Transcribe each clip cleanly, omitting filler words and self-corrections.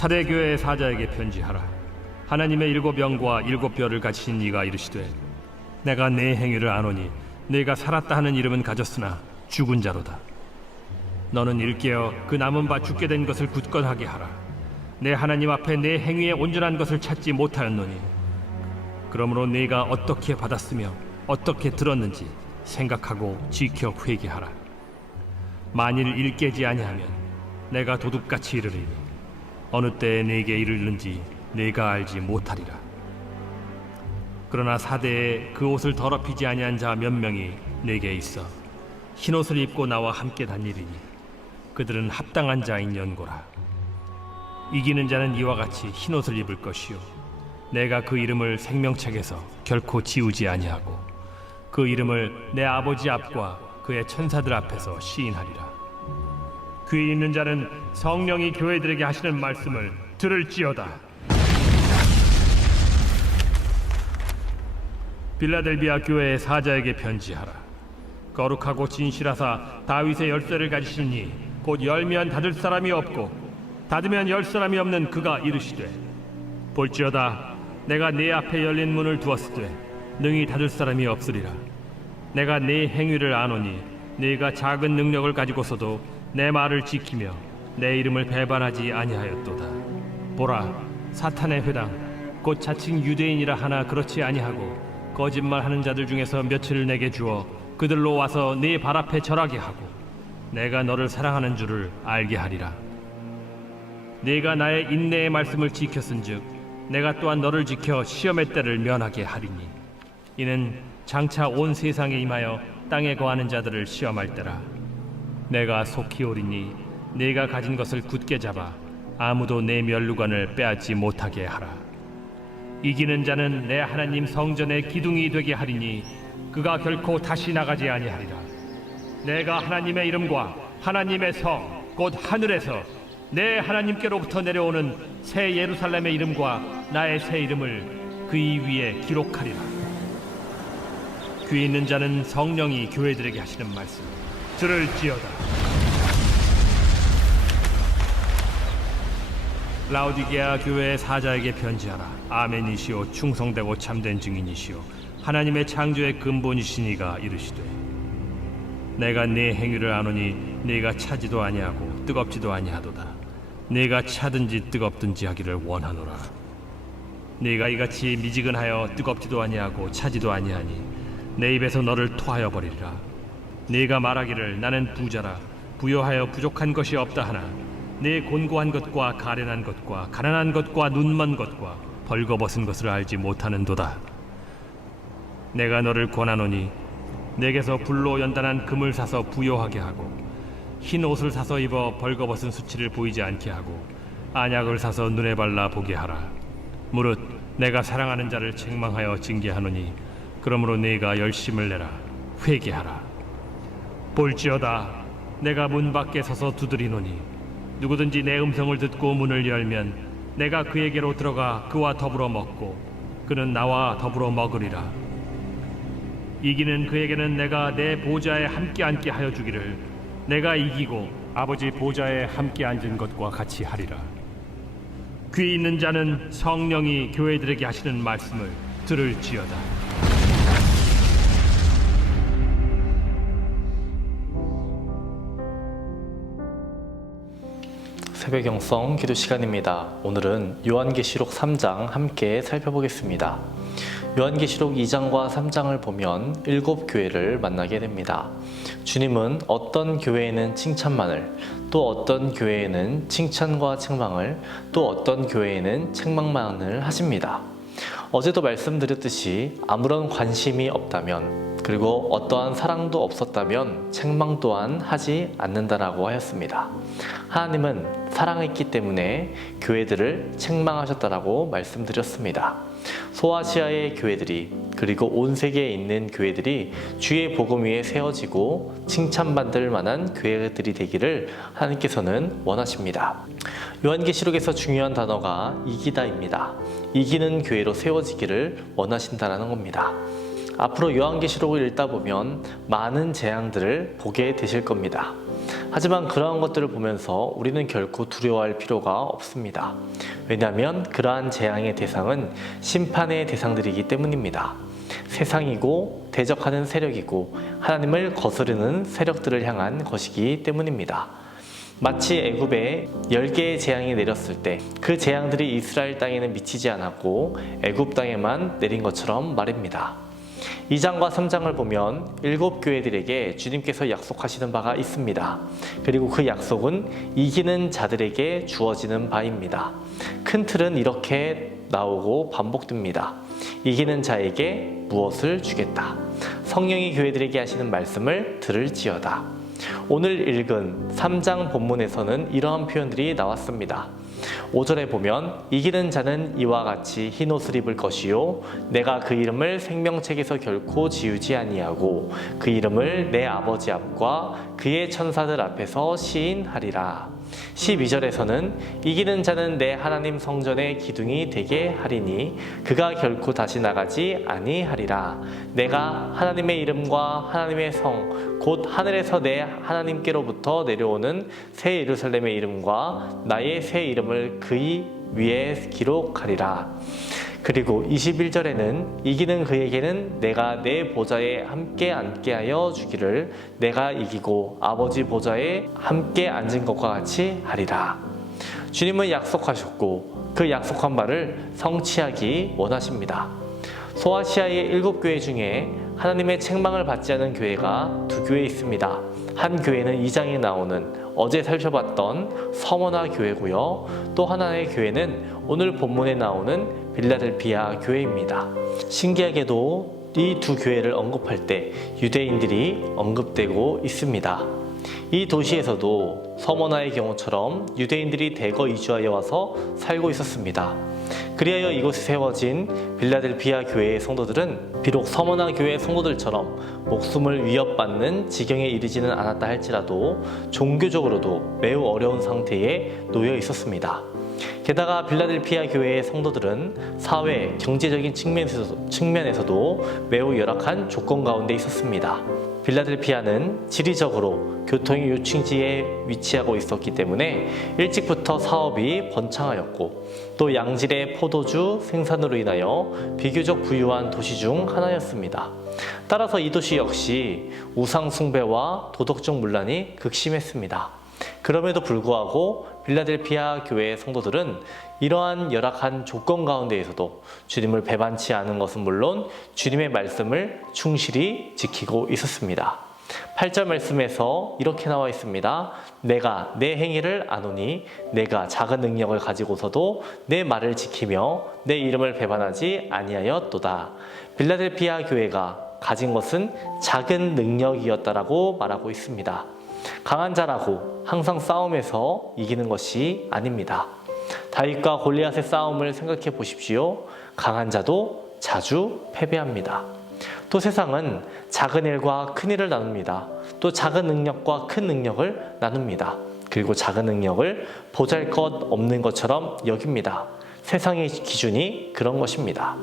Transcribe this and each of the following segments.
사대 교회의 사자에게 편지하라. 하나님의 일곱 영과 일곱 뼈를 가지신 이가 이르시되 내가 내 행위를 아노니 내가 살았다 하는 이름은 가졌으나 죽은 자로다. 너는 일깨어 그 남은 바 죽게 된 것을 굳건하게 하라. 내 하나님 앞에 내 행위의 온전한 것을 찾지 못하였노니 그러므로 네가 어떻게 받았으며 어떻게 들었는지 생각하고 지켜 회개하라. 만일 일깨지 아니하면 내가 도둑같이 이르리니 어느 때에 네게 이르는지 네가 알지 못하리라. 그러나 사대에 그 옷을 더럽히지 아니한 자 몇 명이 네게 있어 흰옷을 입고 나와 함께 다니리니 그들은 합당한 자인 연고라. 이기는 자는 이와 같이 흰옷을 입을 것이요 내가 그 이름을 생명책에서 결코 지우지 아니하고 그 이름을 내 아버지 앞과 그의 천사들 앞에서 시인하리라. 귀 있는 자는 성령이 교회들에게 하시는 말씀을 들을지어다. 빌라델비아 교회의 사자에게 편지하라. 거룩하고 진실하사 다윗의 열쇠를 가지시니 곧 열면 닫을 사람이 없고 닫으면 열 사람이 없는 그가 이르시되 볼지어다 내가 네 앞에 열린 문을 두었으되 능히 닫을 사람이 없으리라. 내가 네 행위를 아노니 네가 작은 능력을 가지고서도 내 말을 지키며 내 이름을 배반하지 아니하였도다. 보라, 사탄의 회당 곧 자칭 유대인이라 하나 그렇지 아니하고 거짓말하는 자들 중에서 며칠을 내게 주어 그들로 와서 네 발 앞에 절하게 하고 내가 너를 사랑하는 줄을 알게 하리라. 네가 나의 인내의 말씀을 지켰은즉 내가 또한 너를 지켜 시험의 때를 면하게 하리니 이는 장차 온 세상에 임하여 땅에 거하는 자들을 시험할 때라. 내가 속히 오리니 네가 가진 것을 굳게 잡아 아무도 내 면류관을 빼앗지 못하게 하라. 이기는 자는 내 하나님 성전의 기둥이 되게 하리니 그가 결코 다시 나가지 아니하리라. 내가 하나님의 이름과 하나님의 성 곧 하늘에서 내 하나님께로부터 내려오는 새 예루살렘의 이름과 나의 새 이름을 그이 위에 기록하리라. 귀 있는 자는 성령이 교회들에게 하시는 말씀 들을지어다. 라오디게아 교회의 사자에게 편지하라. 아멘이시오 충성되고 참된 증인이시오 하나님의 창조의 근본이시니가 이르시되 내가 네 행위를 아노니 네가 차지도 아니하고 뜨겁지도 아니하도다. 네가 차든지 뜨겁든지 하기를 원하노라. 네가 이같이 미지근하여 뜨겁지도 아니하고 차지도 아니하니 내 입에서 너를 토하여 버리리라. 네가 말하기를 나는 부자라 부요하여 부족한 것이 없다 하나 네 곤고한 것과 가련한 것과 가난한 것과 눈먼 것과 벌거벗은 것을 알지 못하는도다. 내가 너를 권하노니 내게서 불로 연단한 금을 사서 부요하게 하고 흰 옷을 사서 입어 벌거벗은 수치를 보이지 않게 하고 안약을 사서 눈에 발라 보게 하라. 무릇 내가 사랑하는 자를 책망하여 징계하노니 그러므로 네가 열심을 내라. 회개하라. 볼지어다 내가 문 밖에 서서 두드리노니 누구든지 내 음성을 듣고 문을 열면 내가 그에게로 들어가 그와 더불어 먹고 그는 나와 더불어 먹으리라. 이기는 그에게는 내가 내 보좌에 함께 앉게 하여 주기를 내가 이기고 아버지 보좌에 함께 앉은 것과 같이 하리라. 귀 있는 자는 성령이 교회들에게 하시는 말씀을 들을지어다. 새벽 영성 기도 시간입니다. 오늘은 요한계시록 3장 함께 살펴보겠습니다. 요한계시록 2장과 3장을 보면 7교회를 만나게 됩니다. 주님은 어떤 교회에는 칭찬만을, 또 어떤 교회에는 칭찬과 책망을, 또 어떤 교회에는 책망만을 하십니다. 어제도 말씀드렸듯이 아무런 관심이 없다면, 그리고 어떠한 사랑도 없었다면 책망 또한 하지 않는다라고 하였습니다. 하나님은 사랑했기 때문에 교회들을 책망하셨다라고 말씀드렸습니다. 소아시아의 교회들이, 그리고 온 세계에 있는 교회들이 주의 복음 위에 세워지고 칭찬받을 만한 교회들이 되기를 하나님께서는 원하십니다. 요한계시록에서 중요한 단어가 이기다입니다. 이기는 교회로 세워지기를 원하신다는 겁니다. 앞으로 요한계시록을 읽다 보면 많은 재앙들을 보게 되실 겁니다. 하지만 그러한 것들을 보면서 우리는 결코 두려워할 필요가 없습니다. 왜냐하면 그러한 재앙의 대상은 심판의 대상들이기 때문입니다. 세상이고 대적하는 세력이고 하나님을 거스르는 세력들을 향한 것이기 때문입니다. 마치 애굽에 10개의 재앙이 내렸을 때 그 재앙들이 이스라엘 땅에는 미치지 않았고 애굽 땅에만 내린 것처럼 말입니다. 2장과 3장을 보면 7교회들에게 주님께서 약속하시는 바가 있습니다. 그리고 그 약속은 이기는 자들에게 주어지는 바입니다. 큰 틀은 이렇게 나오고 반복됩니다. 이기는 자에게 무엇을 주겠다. 성령이 교회들에게 하시는 말씀을 들을지어다. 오늘 읽은 3장 본문에서는 이러한 표현들이 나왔습니다. 5절에 보면 이기는 자는 이와 같이 흰옷을 입을 것이요 내가 그 이름을 생명책에서 결코 지우지 아니하고 그 이름을 내 아버지 앞과 그의 천사들 앞에서 시인하리라. 12절에서는 이기는 자는 내 하나님 성전의 기둥이 되게 하리니 그가 결코 다시 나가지 아니하리라. 내가 하나님의 이름과 하나님의 성 곧 하늘에서 내 하나님께로부터 내려오는 새 예루살렘의 이름과 나의 새 이름을 그의 위에 기록하리라. 그리고 21절에는 이기는 그에게는 내가 내 보좌에 함께 앉게 하여 주기를 내가 이기고 아버지 보좌에 함께 앉은 것과 같이 하리라. 주님은 약속하셨고 그 약속한 바를 성취하기 원하십니다. 소아시아의 7교회 중에 하나님의 책망을 받지 않은 교회가 2교회 있습니다. 한 교회는 2장에 나오는 어제 살펴봤던 서머나 교회고요. 또 하나의 교회는 오늘 본문에 나오는 빌라델피아 교회입니다. 신기하게도 이 2교회를 언급할 때 유대인들이 언급되고 있습니다. 이 도시에서도 서머나의 경우처럼 유대인들이 대거 이주하여 와서 살고 있었습니다. 그리하여 이곳에 세워진 빌라델피아 교회의 성도들은 비록 서머나 교회의 성도들처럼 목숨을 위협받는 지경에 이르지는 않았다 할지라도 종교적으로도 매우 어려운 상태에 놓여 있었습니다. 게다가 빌라델피아 교회의 성도들은 사회, 경제적인 측면에서도 매우 열악한 조건 가운데 있었습니다. 빌라델피아는 지리적으로 교통의 요충지에 위치하고 있었기 때문에 일찍부터 사업이 번창하였고 또 양질의 포도주 생산으로 인하여 비교적 부유한 도시 중 하나였습니다. 따라서 이 도시 역시 우상 숭배와 도덕적 문란이 극심했습니다. 그럼에도 불구하고 빌라델피아 교회의 성도들은 이러한 열악한 조건 가운데에서도 주님을 배반치 않은 것은 물론 주님의 말씀을 충실히 지키고 있었습니다. 8절 말씀에서 이렇게 나와 있습니다. 내가 내 행위를 아노니 내가 작은 능력을 가지고서도 내 말을 지키며 내 이름을 배반하지 아니하였도다. 빌라델피아 교회가 가진 것은 작은 능력이었다라고 말하고 있습니다. 강한 자라고 항상 싸움에서 이기는 것이 아닙니다. 다윗과 골리앗의 싸움을 생각해 보십시오. 강한 자도 자주 패배합니다. 또 세상은 작은 일과 큰 일을 나눕니다. 또 작은 능력과 큰 능력을 나눕니다. 그리고 작은 능력을 보잘것없는 것처럼 여깁니다. 세상의 기준이 그런 것입니다.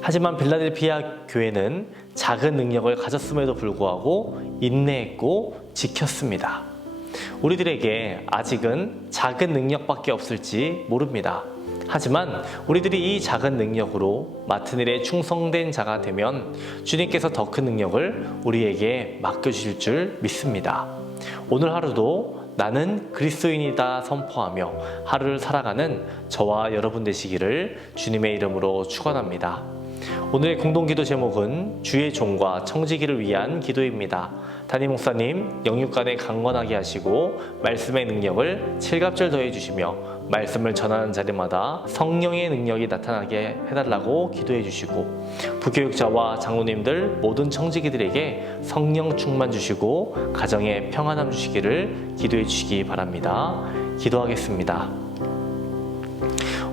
하지만 빌라델피아 교회는 작은 능력을 가졌음에도 불구하고 인내했고 지켰습니다. 우리들에게 아직은 작은 능력밖에 없을지 모릅니다. 하지만 우리들이 이 작은 능력으로 맡은 일에 충성된 자가 되면 주님께서 더 큰 능력을 우리에게 맡겨주실 줄 믿습니다. 오늘 하루도 나는 그리스도인이다 선포하며 하루를 살아가는 저와 여러분 되시기를 주님의 이름으로 축원합니다. 오늘의 공동기도 제목은 주의 종과 청지기를 위한 기도입니다. 담임 목사님 영육간에 강건하게 하시고 말씀의 능력을 칠갑절 더해 주시며 말씀을 전하는 자리마다 성령의 능력이 나타나게 해달라고 기도해 주시고 부교육자와 장로님들 모든 청지기들에게 성령 충만 주시고 가정에 평안함 주시기를 기도해 주시기 바랍니다. 기도하겠습니다.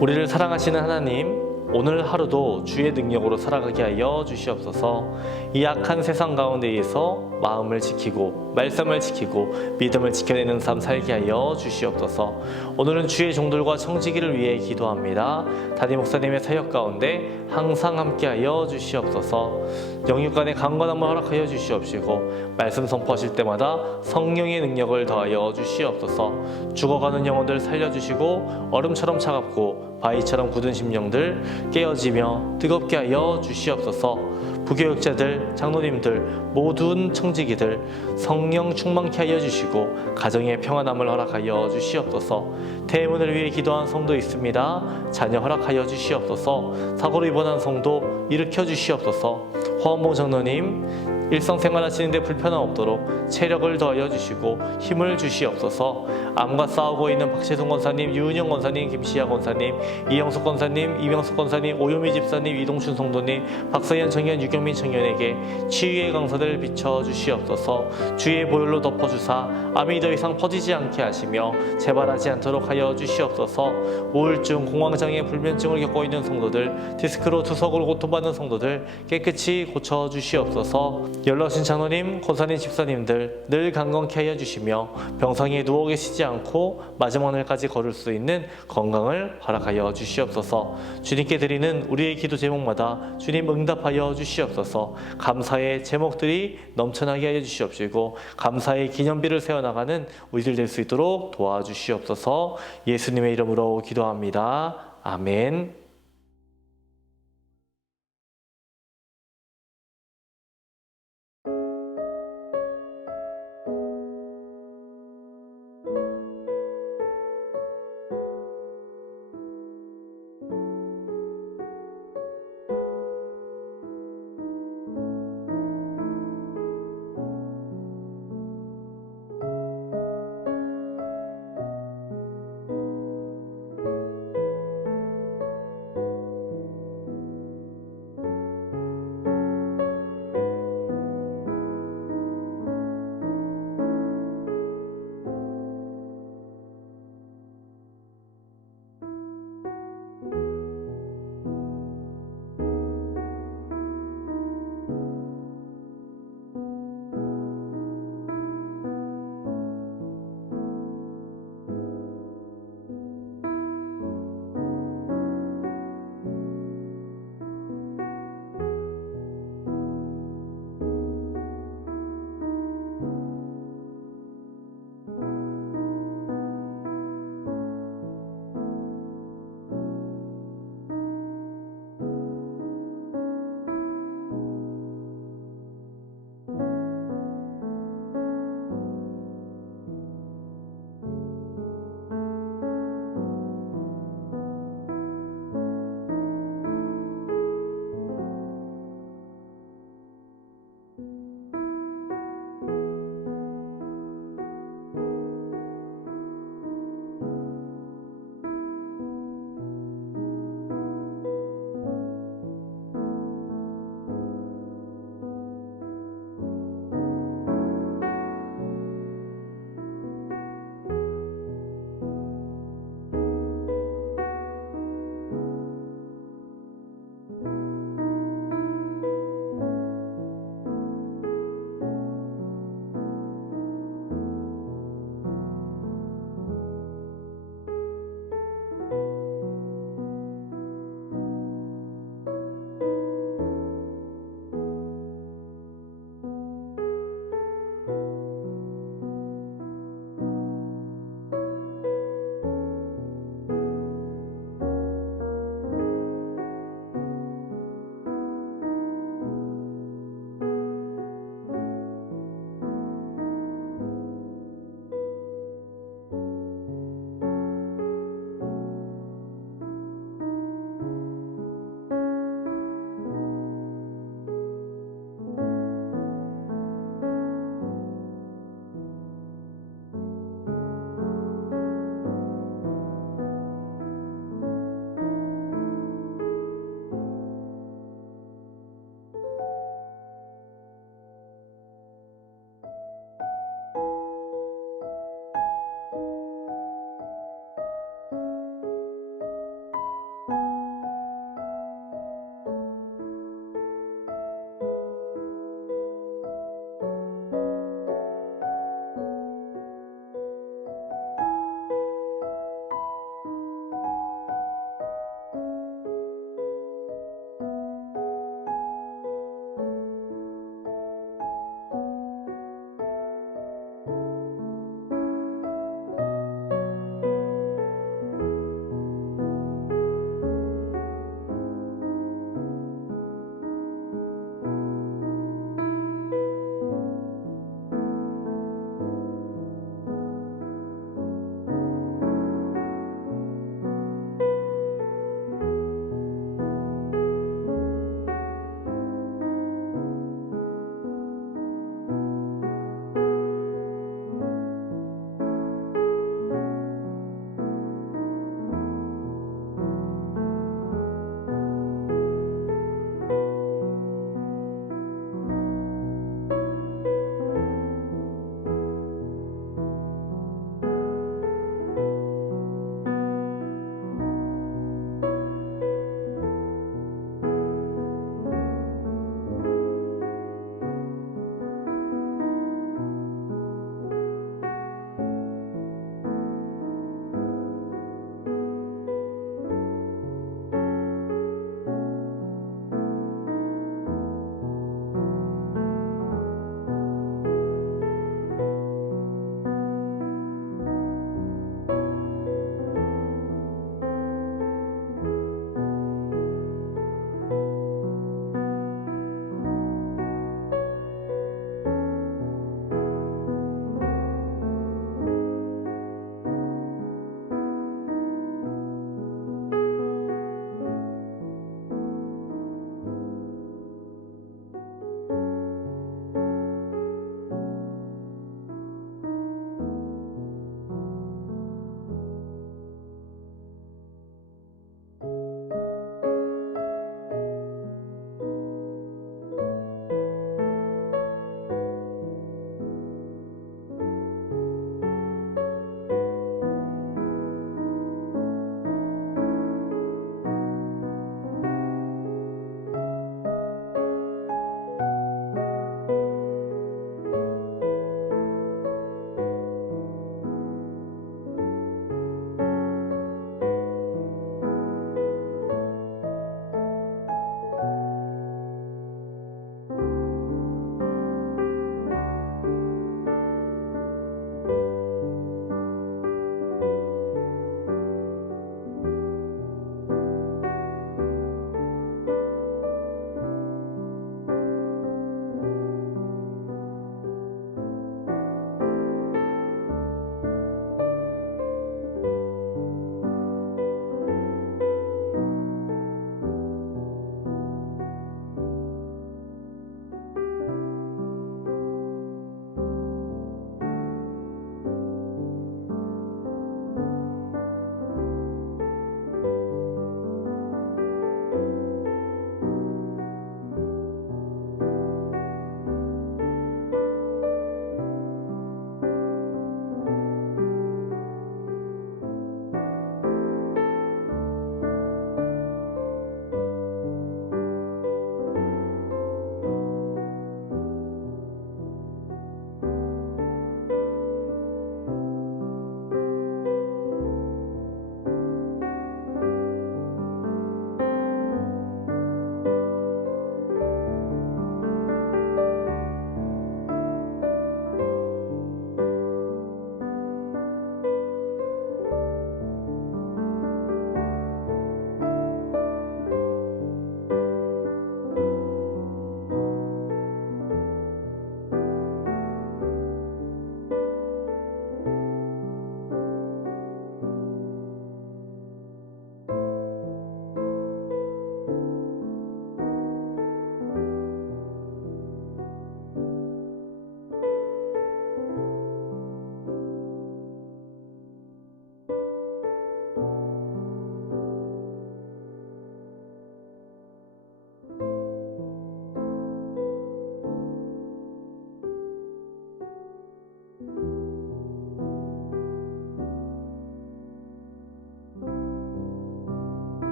우리를 사랑하시는 하나님, 오늘 하루도 주의 능력으로 살아가게 하여 주시옵소서. 이 악한 세상 가운데에서 마음을 지키고 말씀을 지키고 믿음을 지켜내는 삶 살게 하여 주시옵소서. 오늘은 주의 종들과 청지기를 위해 기도합니다. 담임 목사님의 사역 가운데 항상 함께하여 주시옵소서. 영육간의 강건함을 허락하여 주시옵시고 말씀 선포하실 때마다 성령의 능력을 더하여 주시옵소서. 죽어가는 영혼들 살려주시고 얼음처럼 차갑고 바위처럼 굳은 심령들 깨어지며 뜨겁게 하여 주시옵소서. 부교육자들, 장로님들, 모든 청지기들 성령 충만케 하여 주시고 가정의 평안함을 허락하여 주시옵소서. 태문을 위해 기도한 성도 있습니다. 자녀 허락하여 주시옵소서. 사고로 입원한 성도 일으켜 주시옵소서. 허원봉 장로님 일상생활 하시는데 불편함 없도록 체력을 더하여 주시고 힘을 주시옵소서. 암과 싸우고 있는 박재성 권사님, 유은영 권사님, 김시아 권사님, 이영숙 권사님, 이명숙 권사님, 오유미 집사님, 이동춘 성도님, 박서연 청년, 유경민 청년에게 치유의 강사들 비춰 주시옵소서. 주의 보혈로 덮어주사 암이 더 이상 퍼지지 않게 하시며 재발하지 않도록 하여 주시옵소서. 우울증, 공황장애, 불면증을 겪고 있는 성도들, 디스크로 투석으로 고통받는 성도들 깨끗이 고쳐 주시옵소서. 연락하신 장로님, 권사님, 집사님들 늘 강건케 하여 주시며 병상에 누워 계시지 않고 마지막 날까지 걸을 수 있는 건강을 허락하여 주시옵소서. 주님께 드리는 우리의 기도 제목마다 주님 응답하여 주시옵소서. 감사의 제목들이 넘쳐나게 하여 주시옵시고 감사의 기념비를 세워나가는 우리들 될 수 있도록 도와주시옵소서. 예수님의 이름으로 기도합니다. 아멘.